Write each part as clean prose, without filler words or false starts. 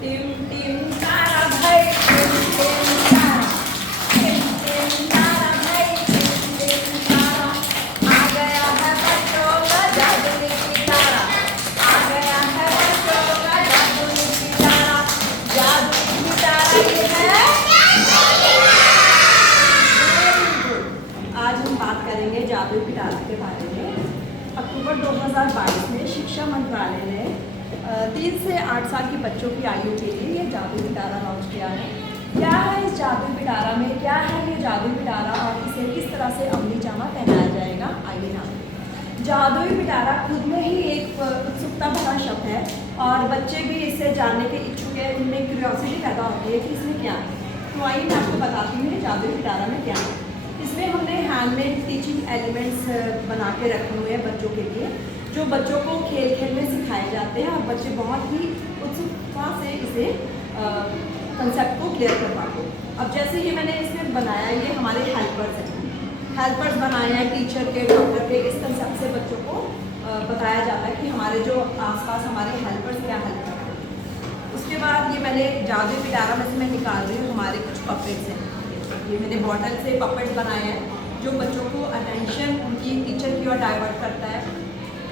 Tim Tim तारा भाई Tim Tim तारा, Tim Tim तारा भाई Tim Tim तारा, आ गया है बच्चों का जादुई सितारा, आ गया है बच्चों का जादुई सितारा, जादुई सितारा ये है। आज हम बात करेंगे जादुई सितारा के बारे में। अक्टूबर 2022 में शिक्षा मंत्रालय ने 3 से 8 साल के बच्चों की आयु के लिए ये जादुई पिटारा लॉन्च किया है। क्या है इस जादुई पिटारा में, क्या है ये जादुई पिटारा और इसे किस तरह से अमली जामा पहनाया जाएगा, आइए ना। जादुई पिटारा खुद में ही एक उत्सुकता भरा शब्द है और बच्चे भी इसे जानने के इच्छुक है, उनमें क्यूरियोसिटी पैदा होती है कि इसमें क्या है। तो आइए मैं आपको बताती हूँ जादुई पिटारा में क्या है। इसमें हमने हैंडमेड टीचिंग एलिमेंट्स बना के रखे हुए हैं बच्चों के लिए, जो बच्चों को खेल खेल में सिखाए जाते हैं और बच्चे बहुत ही उत्सुकता से इसे कंसेप्ट को क्लियर कर पाते हैं। अब जैसे ये मैंने इसमें बनाया, ये हमारे हेल्पर्स हैं, हेल्पर्स बनाए हैं टीचर के, डॉक्टर के। इस कंसेप्ट से बच्चों को बताया जाता है कि हमारे जो आसपास हमारे हेल्पर्स क्या हेल्प करते हैं। उसके बाद ये मैंने जादुई पिटारा में से मैं निकाल रही हूँ हमारे कुछ पपेट्स हैं। ये मैंने बॉटल से पपेट्स बनाए हैं जो बच्चों को अटेंशन उनकी टीचर की ओर डाइवर्ट करता है।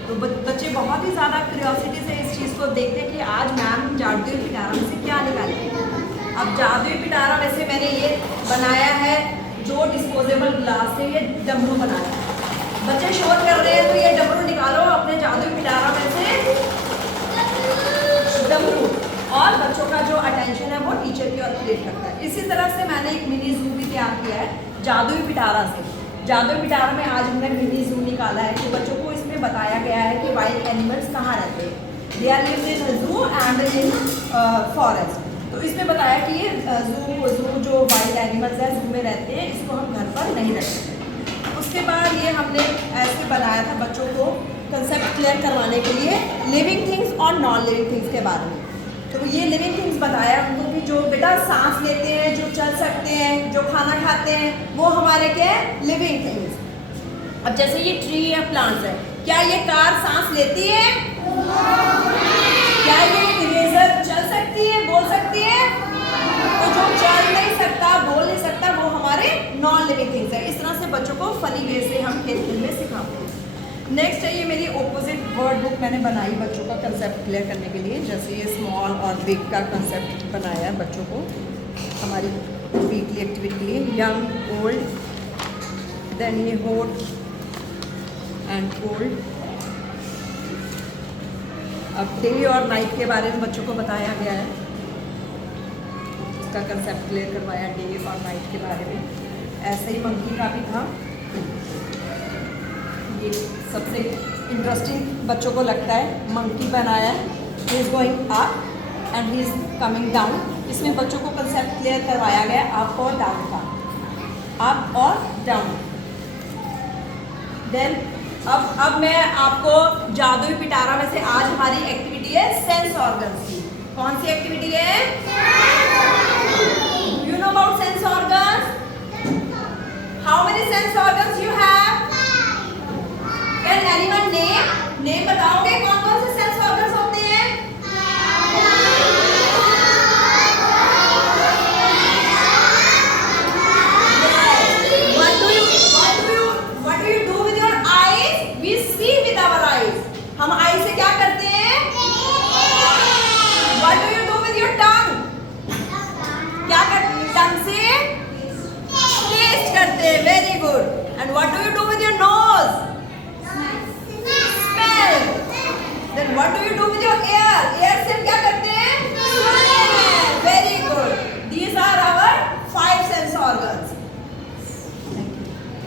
तो बच्चे बहुत ही ज़्यादा क्यूरियोसिटी से इस चीज़ को देखते हैं कि आज मैम जादुई पिटारा में से क्या निकालेंगे। अब जादुई पिटारा वैसे मैंने ये बनाया है जो डिस्पोजेबल ग्लास से ये डमरू बनाया है। बच्चे शोर कर रहे हैं तो ये डमरू निकालो अपने जादुई पिटारा में से, डमरू, और बच्चों का जो अटेंशन है वो टीचर की ओर क्रिएट करता है। इसी तरह से मैंने एक मिनी जू भी तैयार किया है जादुई पिटारा से। जादुई पिटारा में आज हमने मिनी जू निकाला है कि बच्चों को इसमें बताया गया है कि वाइल्ड एनिमल्स कहाँ रहते हैं। दे आर लिव्ड इन जू एंड इन फॉरेस्ट। तो इसमें बताया कि ये जू जो वाइल्ड एनिमल्स है जू में रहते हैं, इसको हम घर पर नहीं रख सकते। उसके बाद ये हमने ऐसे बनाया था बच्चों को कंसेप्ट क्लियर करवाने के लिए लिविंग थिंग्स और नॉन लिविंग थिंग्स के बारे में। तो ये लिविंग थिंग्स बताया उनको कि जो बेटा सांस लेते हैं, जो चल सकते हैं, जो खाना खाते हैं, वो हमारे क्या है, लिविंग थिंग्स। अब जैसे ये ट्री या प्लांट्स है, क्या ये कार सांस लेती है? क्या ये इरेजर चल सकती है, बोल सकती है? तो जो चल नहीं सकता, बोल नहीं सकता, वो हमारे नॉन लिविंग थिंग्स है। इस तरह से बच्चों को फनी वे से हम खेल खेल में सिखाते हैं। नेक्स्ट है ये मेरी ऑपोजिट वर्ड बुक मैंने बनाई बच्चों का कंसेप्ट क्लियर करने के लिए। जैसे ये स्मॉल और बिग का कंसेप्ट बनाया है बच्चों को हमारी वीकली एक्टिविटी के लिए। यंग, ओल्ड, देन ये हॉट एंड कोल्ड। अब डे और नाइट के बारे में बच्चों को बताया गया है, इसका कंसेप्ट क्लियर करवाया डे और नाइट के बारे में। ऐसे ही मंकी का भी था। ये सबसे इंटरेस्टिंग बच्चों को लगता है, मंकी बनाया है, he is going up and he is coming down. इसमें बच्चों को कंसेप्ट क्लियर करवाया गया अप और डाउन का, अप और डाउन। देन अब मैं आपको जादुई पिटारा में से आज हमारी एक्टिविटी है सेंस ऑर्गन्स की। कौन सी एक्टिविटी है? You know about sense organs? How many sense organs you have? Can anyone name? Name बताओगे